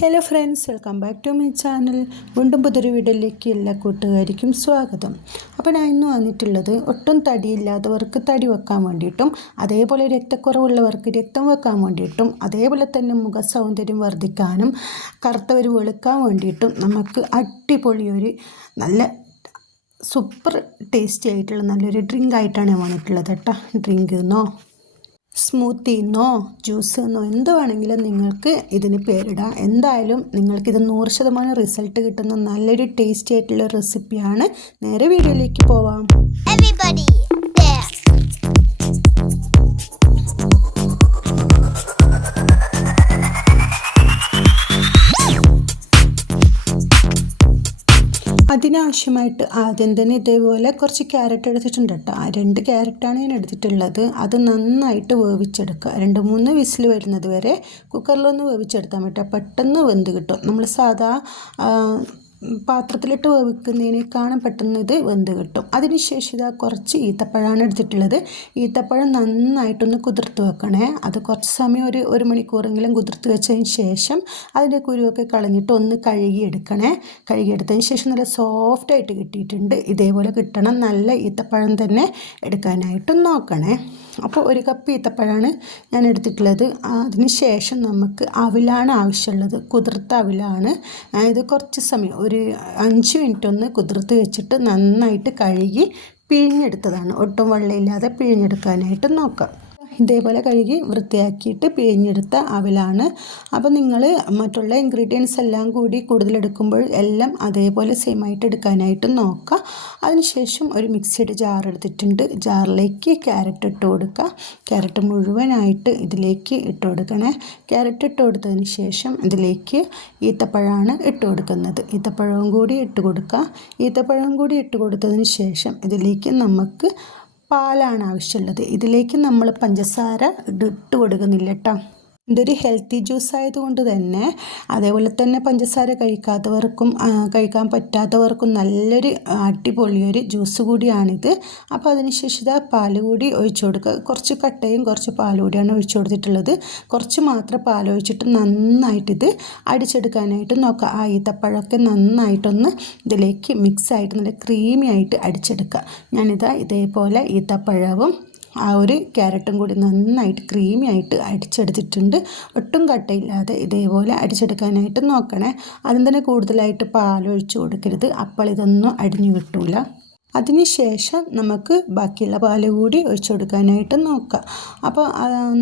Hello friends welcome back to my channel വീണ്ടും പുതിയൊരു വീഡിയോയിലേക്ക് എല്ലാ കൂട്ടുകാർക്കും സ്വാഗതം. അപ്പോൾ ഞാൻ ഇന്ന് വന്നിട്ടുള്ളത് ഒട്ടും തടിയില്ലാത്തവർക്ക് തടി വെക്കാൻ വേണ്ടിയിട്ടും അതേപോലെ രക്തക്കുറവുള്ളവർക്ക് രക്തം വെക്കാൻ വേണ്ടിയിട്ടും അതേപോലെ തന്നെ മുഖ സൗന്ദര്യം വർദ്ധിക്കാനും കറുത്തവർ വെളുക്കാൻ വേണ്ടിയിട്ടും നമുക്ക് അടിപൊളിയൊരു നല്ല സൂപ്പർ ടേസ്റ്റി ആയിട്ടുള്ള നല്ലൊരു ഡ്രിങ്ക് ആയിട്ടാണ് ഞാൻ വന്നിട്ടുള്ളത് കേട്ടോ. ഡ്രിങ്ക് എന്നോ? സ്മൂത്തിന്നോ ജ്യൂസ് എന്നോ എന്ത് വേണമെങ്കിലും നിങ്ങൾക്ക് ഇതിന് പേരിടാം. എന്തായാലും നിങ്ങൾക്കിത് നൂറ് ശതമാനം റിസൾട്ട് കിട്ടുന്ന നല്ലൊരു ടേസ്റ്റി ആയിട്ടുള്ള റെസിപ്പിയാണ് നേരെ വീഡിയോയിലേക്ക് പോവാം. Everybody. അതിനാവശ്യമായിട്ട് ആദ്യം തന്നെ ഇതേപോലെ കുറച്ച് ക്യാരറ്റ് എടുത്തിട്ടുണ്ട് കേട്ടോ. രണ്ട് ക്യാരറ്റാണ് ഞാൻ എടുത്തിട്ടുള്ളത്. അത് നന്നായിട്ട് വേവിച്ചെടുക്കുക. രണ്ട് മൂന്ന് വിസിൽ വരുന്നത് വരെ കുക്കറിലൊന്ന് വേവിച്ചെടുത്താൽ പറ്റുക പെട്ടെന്ന് വെന്ത് കിട്ടും. നമ്മൾ സാധാ പാത്രത്തിലിട്ട് വേവിക്കുന്നതിനേക്കാളും പെട്ടെന്ന് ഇത് വെന്ത് കിട്ടും. അതിനുശേഷം ഇതാ കുറച്ച് ഈത്തപ്പഴമാണ് എടുത്തിട്ടുള്ളത്. ഈത്തപ്പഴം നന്നായിട്ടൊന്ന് കുതിർത്ത് വെക്കണേ. അത് കുറച്ച് സമയം ഒരു ഒരു മണിക്കൂറെങ്കിലും കുതിർത്ത് വെച്ചതിന് ശേഷം അതിന്റെ കുരുവൊക്കെ കളഞ്ഞിട്ട് ഒന്ന് കഴുകിയെടുക്കണേ. കഴുകിയെടുത്തതിന് ശേഷം നല്ല സോഫ്റ്റായിട്ട് കിട്ടിയിട്ടുണ്ട്. ഇതേപോലെ കിട്ടണം. നല്ല ഈത്തപ്പഴം തന്നെ എടുക്കാനായിട്ട് നോക്കണേ. അപ്പോൾ ഒരു കപ്പ് ഈത്തപ്പഴമാണ് ഞാൻ എടുത്തിട്ടുള്ളത്. അതിന് ശേഷം നമുക്ക് അവിലാണ് ആവശ്യമുള്ളത്. കുതിർത്ത അവിലാണ്. ഇത് കുറച്ച് സമയം ഒരു അഞ്ച് മിനിറ്റ് ഒന്ന് കുതിർത്ത് വെച്ചിട്ട് നന്നായിട്ട് കഴുകി പിഴിഞ്ഞെടുത്തതാണ്. ഒട്ടും വെള്ളമില്ലാതെ പിഴിഞ്ഞെടുക്കാനായിട്ട് നോക്കാം. ഇതേപോലെ കഴുകി വൃത്തിയാക്കിയിട്ട് പിഴിഞ്ഞെടുത്ത അവിലാണ്. അപ്പോൾ നിങ്ങൾ മറ്റുള്ള ഇൻഗ്രീഡിയൻസ് എല്ലാം കൂടി കൂടുതലെടുക്കുമ്പോൾ എല്ലാം അതേപോലെ സെയിം ആയിട്ട് എടുക്കാനായിട്ട് നോക്കുക. അതിനുശേഷം ഒരു മിക്സിയുടെ ജാർ എടുത്തിട്ടുണ്ട്. ജാറിലേക്ക് ക്യാരറ്റ് ഇട്ട് കൊടുക്കുക. ക്യാരറ്റ് മുഴുവനായിട്ട് ഇതിലേക്ക് ഇട്ട് കൊടുക്കണേ. ക്യാരറ്റ് ഇട്ട് കൊടുത്തതിന് ശേഷം ഇതിലേക്ക് ഈത്തപ്പഴമാണ് ഇട്ട് കൊടുക്കുന്നത്. ഈത്തപ്പഴവും കൂടി ഇട്ട് കൊടുക്കുക. ഈത്തപ്പഴവും കൂടി ഇട്ട് കൊടുത്തതിന് ശേഷം ഇതിലേക്ക് നമുക്ക് പാലാണ് ആവശ്യമുള്ളത്. ഇതിലേക്ക് നമ്മൾ പഞ്ചസാര ഇട്ട് കൊടുക്കുന്നില്ല കേട്ടോ. ഇതൊരു ഹെൽത്തി ജ്യൂസ് ആയതുകൊണ്ട് തന്നെ അതേപോലെ തന്നെ പഞ്ചസാര കഴിക്കാത്തവർക്കും കഴിക്കാൻ പറ്റാത്തവർക്കും നല്ലൊരു അടിപൊളിയൊരു ജ്യൂസ് കൂടിയാണിത്. അപ്പോൾ അതിനുശേഷം ഇതാ പാൽ കൂടി ഒഴിച്ചു കൊടുക്കുക. കുറച്ച് കട്ടയും കുറച്ച് പാൽ കൂടിയാണ് ഒഴിച്ചു കൊടുത്തിട്ടുള്ളത്. കുറച്ച് മാത്രം പാൽ ഒഴിച്ചിട്ട് നന്നായിട്ടിത് അടിച്ചെടുക്കാനായിട്ട് നോക്കുക. ആ ഈത്തപ്പഴമൊക്കെ നന്നായിട്ടൊന്ന് ഇതിലേക്ക് മിക്സ് ആയിട്ട് നല്ല ക്രീമി ആയിട്ട് അടിച്ചെടുക്കുക. ഞാനിതാ ഇതേപോലെ ഈത്തപ്പഴവും ആ ഒരു ക്യാരറ്റും കൂടി നന്നായിട്ട് ക്രീമി ആയിട്ട് അടിച്ചെടുത്തിട്ടുണ്ട്. ഒട്ടും കട്ടയില്ലാതെ ഇതേപോലെ അടിച്ചെടുക്കാനായിട്ട് നോക്കണേ. അതിന് തന്നെ കൂടുതലായിട്ട് പാലൊഴിച്ച് കൊടുക്കരുത്. അപ്പോൾ ഇതൊന്നും അടിഞ്ഞു കിട്ടൂല. അതിനുശേഷം നമുക്ക് ബാക്കിയുള്ള പാൽ കൂടി ഒഴിച്ചു കൊടുക്കാനായിട്ട് നോക്കാം. അപ്പോൾ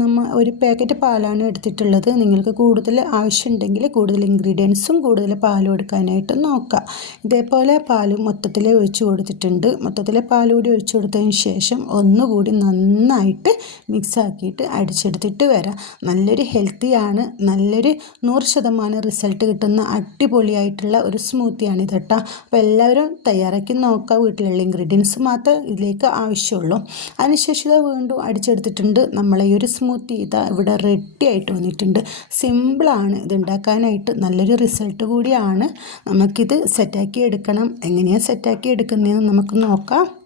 നമ്മൾ ഒരു പാക്കറ്റ് പാലാണ് എടുത്തിട്ടുള്ളത്. നിങ്ങൾക്ക് കൂടുതൽ ആവശ്യമുണ്ടെങ്കിൽ കൂടുതൽ ഇൻഗ്രീഡിയൻസും കൂടുതൽ പാൽ കൊടുക്കാനായിട്ട് നോക്കാം. ഇതേപോലെ പാൽ മൊത്തത്തിൽ ഒഴിച്ചു കൊടുത്തിട്ടുണ്ട്. മൊത്തത്തിൽ പാൽ കൂടി ഒഴിച്ചു കൊടുത്തതിന് ശേഷം ഒന്നുകൂടി നന്നായിട്ട് മിക്സ് ആക്കിയിട്ട് അടിച്ചെടുത്തിട്ട് വരാം. നല്ലൊരു ഹെൽത്തിയാണ് നല്ലൊരു നൂറ് ശതമാനം റിസൾട്ട് കിട്ടുന്ന അടിപൊളിയായിട്ടുള്ള ഒരു സ്മൂത്തിയാണ് ഇതട്ടാ അപ്പോൾ എല്ലാവരും തയ്യാറാക്കി നോക്കാം വീട്ടിലുള്ള ഇൻഗ്രീഡിയൻസ് മാത്രമേ ഇതിലേക്ക് ആവശ്യമുള്ളൂ. അതിനുശേഷം ഇത് വീണ്ടും അടിച്ചെടുത്തിട്ടുണ്ട്. നമ്മളെ ഈ ഒരു സ്മൂത്തി ഇതാ ഇവിടെ റെഡി ആയിട്ട് വന്നിട്ടുണ്ട്. സിമ്പിളാണ് ഇത് ഉണ്ടാക്കാനായിട്ട് നല്ലൊരു റിസൾട്ട് കൂടിയാണ്. നമുക്കിത് സെറ്റാക്കി എടുക്കണം. എങ്ങനെയാണ് സെറ്റാക്കി എടുക്കുന്നതെന്ന് നമുക്ക് നോക്കാം.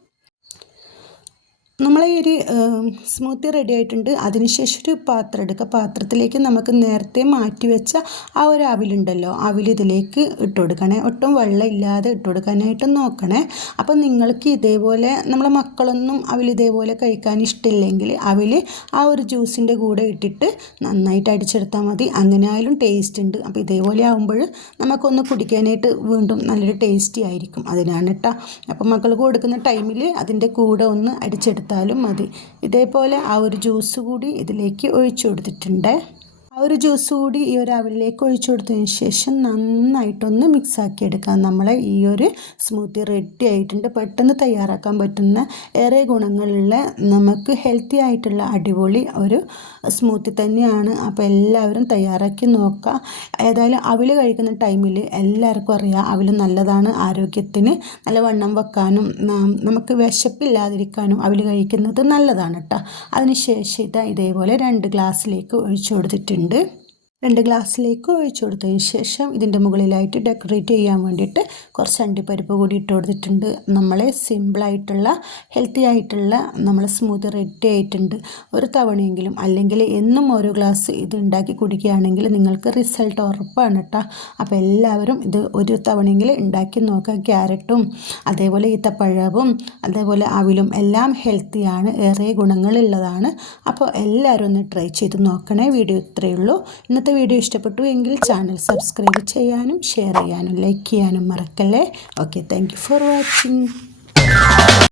നമ്മളെ ഈ ഒരു സ്മൂത്തി റെഡി ആയിട്ടുണ്ട്. അതിനുശേഷം ഒരു പാത്രം എടുക്കുക. പാത്രത്തിലേക്ക് നമുക്ക് നേരത്തെ മാറ്റി വെച്ച ആ ഒരു അവിലുണ്ടല്ലോ അവിൽ ഇതിലേക്ക് ഇട്ട് കൊടുക്കണേ. ഒട്ടും വെള്ളം ഇല്ലാതെ ഇട്ട് കൊടുക്കാനായിട്ട് നോക്കണേ. അപ്പോൾ നിങ്ങൾക്ക് ഇതേപോലെ നമ്മളെ മക്കളൊന്നും അവിൽ ഇതേപോലെ കഴിക്കാൻ ഇഷ്ടമില്ലെങ്കിൽ അവിൽ ആ ഒരു ജ്യൂസിന്റെ കൂടെ ഇട്ടിട്ട് നന്നായിട്ട് അടിച്ചെടുത്താൽ മതി. അങ്ങനെ ആയാലും ടേസ്റ്റ് ഉണ്ട്. അപ്പോൾ ഇതേപോലെ ആകുമ്പോൾ നമുക്കൊന്ന് കുടിക്കാനായിട്ട് വീണ്ടും നല്ലൊരു ടേസ്റ്റി ആയിരിക്കും. അതിനാണ് കേട്ടോ അപ്പോൾ മക്കൾക്ക് കൊടുക്കുന്ന ടൈമിൽ അതിന്റെ കൂടെ ഒന്ന് അടിച്ചെടുത്താലും മതി. ഇതേപോലെ ആ ഒരു ജ്യൂസ് കൂടി ഇതിലേക്ക് ഒഴിച്ചു കൊടുത്തിട്ടുണ്ട്. ആ ഒരു ജ്യൂസ് കൂടി ഈ ഒരു അവലിലേക്ക് ഒഴിച്ചു കൊടുത്തതിന് ശേഷം നന്നായിട്ടൊന്ന് മിക്സാക്കി എടുക്കാം. നമ്മളെ ഈ ഒരു സ്മൂത്തി റെഡി ആയിട്ടുണ്ട്. പെട്ടെന്ന് തയ്യാറാക്കാൻ പറ്റുന്ന ഏറെ ഗുണങ്ങളുള്ള നമുക്ക് ഹെൽത്തി ആയിട്ടുള്ള അടിപൊളി ഒരു സ്മൂത്തി തന്നെയാണ്. അപ്പോൾ എല്ലാവരും തയ്യാറാക്കി നോക്കുക ഏതായാലും അവിൽ കഴിക്കുന്ന ടൈമിൽ എല്ലാവർക്കും അറിയാം അവിൽ നല്ലതാണ് ആരോഗ്യത്തിന്. നല്ല വണ്ണം വെക്കാനും നമുക്ക് വിശപ്പില്ലാതിരിക്കാനും അവിൽ കഴിക്കുന്നത് നല്ലതാണ് കേട്ടോ അതിനുശേഷം ഇതാ ഇതേപോലെ രണ്ട് ഗ്ലാസ്സിലേക്ക് ഒഴിച്ചു കൊടുത്തിട്ടുണ്ട്. ഉണ്ട് രണ്ട് ഗ്ലാസ്സിലേക്ക് ഒഴിച്ചു കൊടുത്തതിന് ശേഷം ഇതിന്റെ മുകളിലായിട്ട് ഡെക്കറേറ്റ് ചെയ്യാൻ വേണ്ടിയിട്ട് കുറച്ച് അണ്ടിപ്പരിപ്പ് കൂടി ഇട്ട് കൊടുത്തിട്ടുണ്ട്. നമ്മളെ സിമ്പിളായിട്ടുള്ള ഹെൽത്തി ആയിട്ടുള്ള നമ്മൾ സ്മൂത്ത് റെഡി ആയിട്ടുണ്ട്. ഒരു തവണയെങ്കിലും അല്ലെങ്കിൽ എന്നും ഓരോ ഗ്ലാസ് ഇത് ഉണ്ടാക്കി കുടിക്കുകയാണെങ്കിൽ നിങ്ങൾക്ക് റിസൾട്ട് ഉറപ്പാണ് കേട്ടോ. അപ്പോൾ എല്ലാവരും ഇത് ഒരു തവണയെങ്കിലും ഉണ്ടാക്കി നോക്കുക. ക്യാരറ്റും അതേപോലെ ഈത്തപ്പഴവും അതേപോലെ അവിലും എല്ലാം ഹെൽത്തിയാണ് ഏറെ ഗുണങ്ങളുള്ളതാണ്. അപ്പോൾ എല്ലാവരും ഒന്ന് ട്രൈ ചെയ്ത് നോക്കണേ. വീഡിയോ ഇത്രയേ ഉള്ളൂ. ഇന്നത്തെ വീഡിയോ ഇഷ്ടപ്പെട്ടു എങ്കിൽ ചാനൽ സബ്സ്ക്രൈബ് ചെയ്യാനും ഷെയർ ചെയ്യാനും ലൈക്ക് ചെയ്യാനും മറക്കല്ലേ? Okay thank for watching